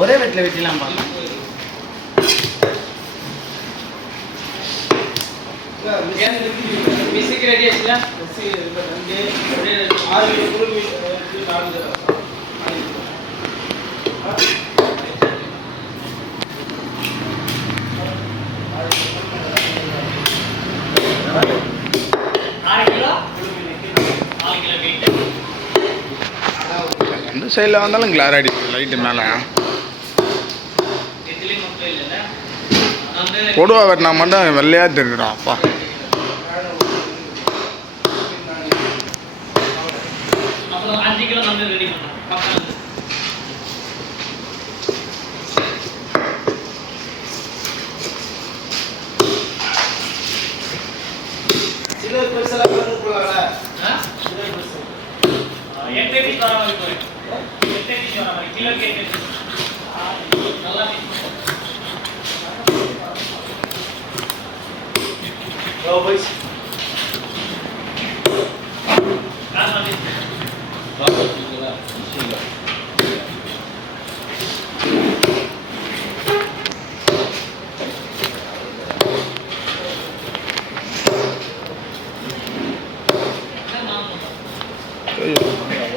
ஒரே வெட்டில் வெட்டிலாம் மிஸ்ஸுக்கு ரெடி ஆச்சுல எந்த சைடில் வந்தாலும் கிளார் அடிக்குது லைட்டு மேலே. கொடுவா வெட்டினா மட்டும் வெள்ளையாக தெரியுறா அப்பா.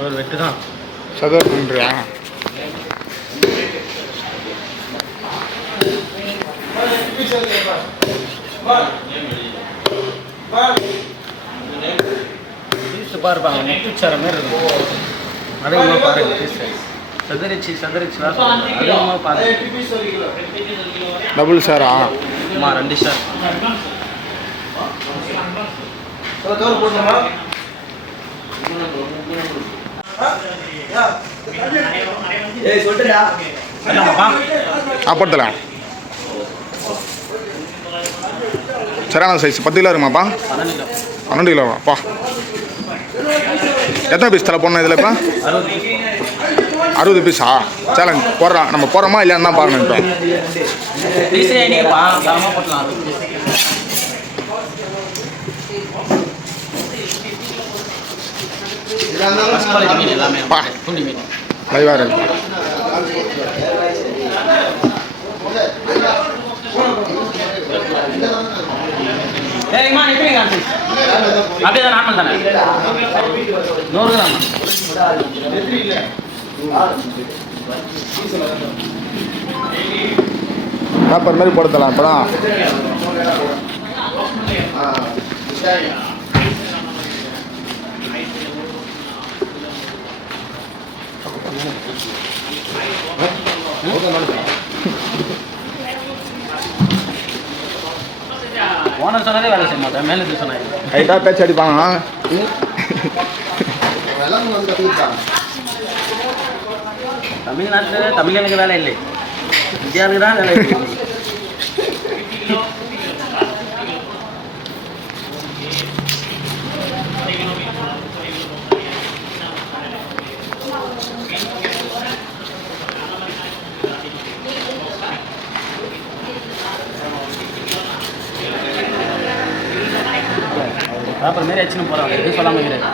ஒரு வெட்டு தான் சதர் பண்ணுறியா? பாருப்பாங்க நெட்டு வச்சார மாதிரி இருக்கும். அதிகமாக பாருங்க சதுரிச்சுலாம் அதிகமாக பாருங்க. டபுள் சாரா? ஆமாம் 2 சார். அப்படலாம் சரியான சைஸ் 10 கிலோ இருக்குமாப்பா? 12 கிலோவாப்பா. எத்தனை பீஸ் தலை போடணும் இதில்? இப்போ 60 பீஸா? சேலஞ்ச் போடுறான். நம்ம போடுறோமா இல்லையான்னு தான் பார்க்கணும். இப்போ லைவாக இருக்கு. அப்படியே தான் நார்மல் தானே 100 கிராம் பேப்பர் மாதிரி போடுத்தலாம். இப்போதான் ஓனர் சொன்னதே வேலை செய்ய மாட்டேன். மேலே சொன்னாங்க ரைட்டாக பேச்சு அடிப்பாங்க. தமிழ்நாட்டில் தமிழனுக்கு வேலை இல்லை, இந்தியாவுக்கு தான் வேலை இல்லை. பேப்பர் மாரி ஆச்சுன்னு போகிறாங்க. எதுவும் சொல்லாமல் இருக்கிறேன்.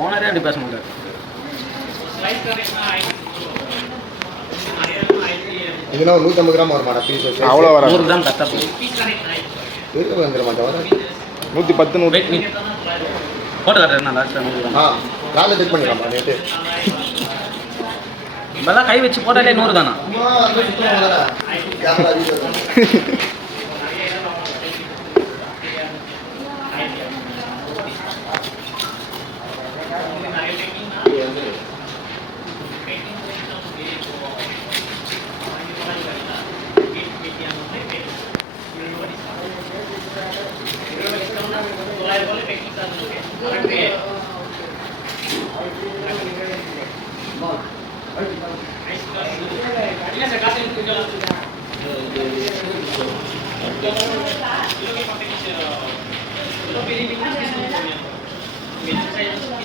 ஓனரே அப்படி பேச மாட்டார். இதுனா 150 கிராம் வர மாட்டா பீஸ். அவ்வளோ வர 100 கிராம் கரெக்டாக போகும். வந்துட மாட்டா வர 110 100 வெயிட் மீட் போட்டு காட்டுறேன். லாஸ்ட்டாக 100 கிராம் காலையில் செக் பண்ணிடலாமா நேற்று? இப்போல்லாம் கை வச்சு போட்டாலே 100 தானா? Gracias.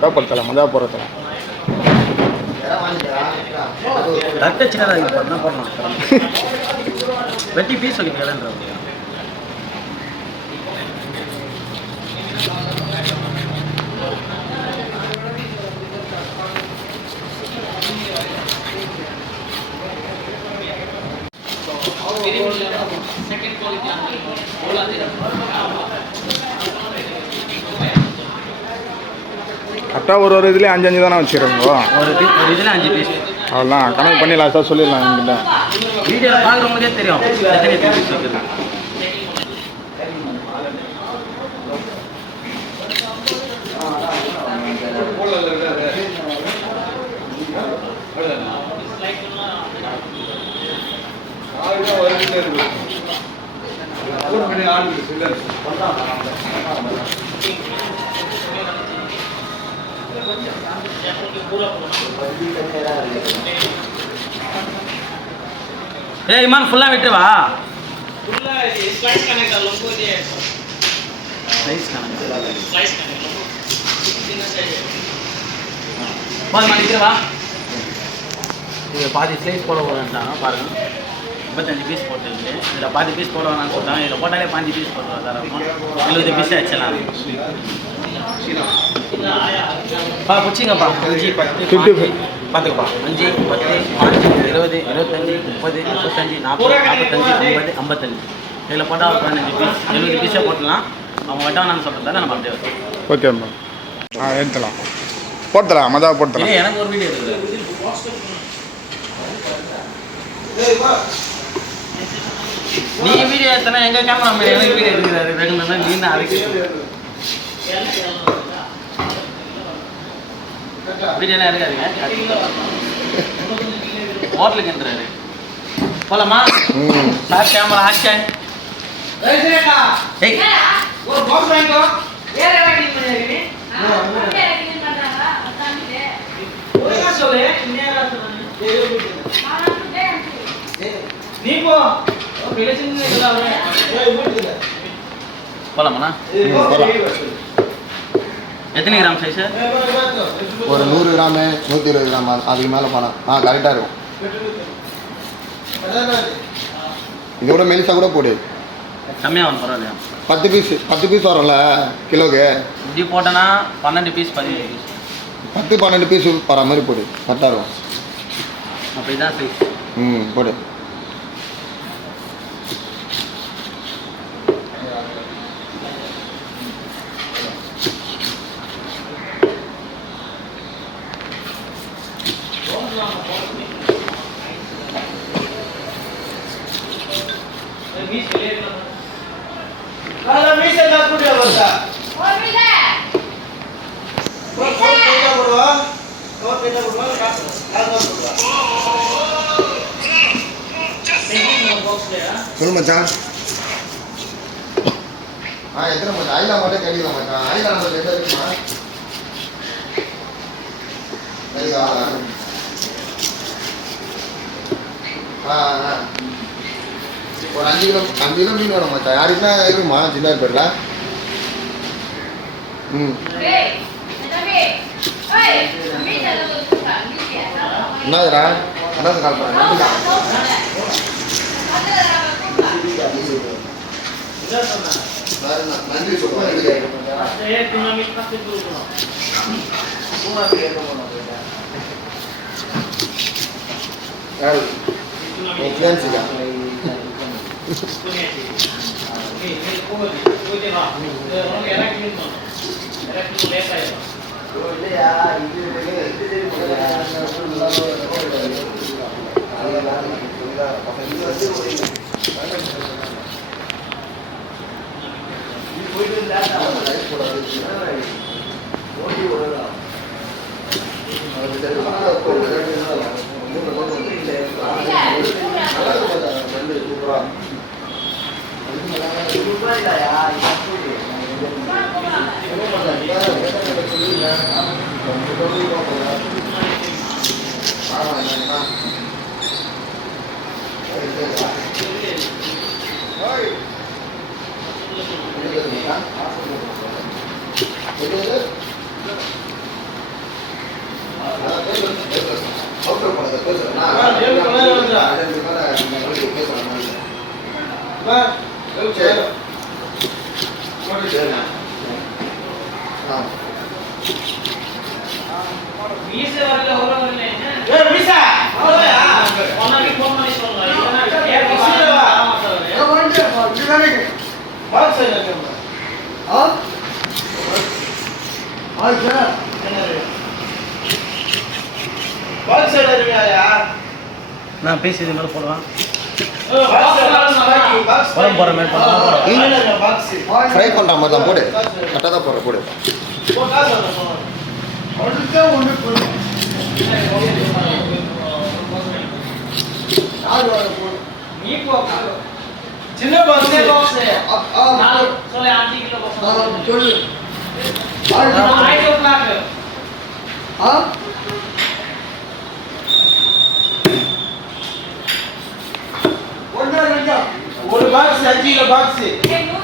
பேப்பர் தலை மஜா போடுற தலை. கரெக்டாக சின்னதாக இது பண்ணால் போடலாம். வெட்டி பீஸ் வைக்கிறீங்களா? கரெக்டாக ஒரு இதுலேயே 5 தானே வச்சுருக்கோங்க. ஒரு இதில் 5 பீஸ் அவ்வளோதான் கணக்கு பண்ணி லாஸ்ட்டாக சொல்லிடலாம். எங்கிட்ட வீடியோவில் பார்க்குறவங்களுக்கே தெரியும் எத்தனை பீஸ் வைக்கிறது. ஏய் இமான் ஃபுல்லாக விட்டுவா. ஸ்லைஸ் கனெக்ட் போதுமா நிற்கிறவா. இது பாதி ஸ்லைஸ் போட வேண்டாம் பாருங்க. 55 பீஸ் போட்டுருக்கு. இதில் பாதி பீஸ் போட வேணாம்னு சொல்லிட்டாங்க. இதில் போட்டாலே 5 பீஸ் போடுவோம். Sir 70 piece ஆச்சுலாம். பிடிச்சிங்கப்பா. 5 10 பார்த்துக்கப்பா. 5 10 5 20 25 30 35 40 45 50 55 இதில் போட்டால் 15 பீஸ் 70 பீஸே போட்டலாம். அவங்க வெட்டானான்னு சொல்கிறதால நம்ம அப்படியே வச்சோம். Okay ma'am. எடுத்துலாம் போட்டலாம் மஜா போட்டலாம். எனக்கு ஒரு வீடியோ இருக்குது. நீ வீடியோ எடுத்தனா எங்கள் கேமரா மேலே எனக்கு வீடியோ எடுக்கிறாரு. ரெகுலராக நீ தான் அதுக்கு வீடியோலாம் இருக்காதுங்க. ஹோட்டலுக்குன்றாரு. போலாமா சார்? Camera action. ஏய் ஒரு பாக்ஸ் வாங்கிக்கோ. வேற என்ன கிளீன் பண்ணிருக்கீங்க? ஒழுங்கா சொல்லு. நேரா சொல்லு. நீ போ. போலாமாண்ணா? எத்தனை கிராம் சைஸ்? ஒரு 100 கிராமு 120 கிராம் அதுக்கு மேலே போனால் கரெக்டாக இருக்கும். இதோட மெலிசா கூட போடு. கம்மியாக வரும் பரவாயில்லையா? 10 பீஸ் வரும்ல கிலோக்கு. இப்படி போட்டோன்னா 12 பீஸ் 15 பீஸ் 10-12 பீஸ் வர மாதிரி போடு. கரெக்டாக இருக்கும். அப்படி தான் சைஸ். போடு. சொல்லு மச்சான். எத்தனை மச்சான்? ஐலா மட்டும் கழிக்கலாம் மச்சான். ஐலா நம்ம எந்த இருக்குமா? ஒரு 5 கிலோ மீன் வேணும் மச்சான். யாருக்குன்னா இருக்குமா சின்ன பேர்ல? என்னதுடா? என்னது கால் பண்ண? நன்றி சொல்லுவேன். நான் பேசி இது மேலே போடுவேன் போகிற மாதிரி ஃப்ரை பண்ணுற மாதிரி தான் போடு கரெக்டாக தான் போடுற போடு சின்ன பாக்ஸ் சொல்லு 5 கிலோ பாக்ஸ் சொல்லு ஒரு பாக்ஸ் 5 கிலோ பாக்ஸ்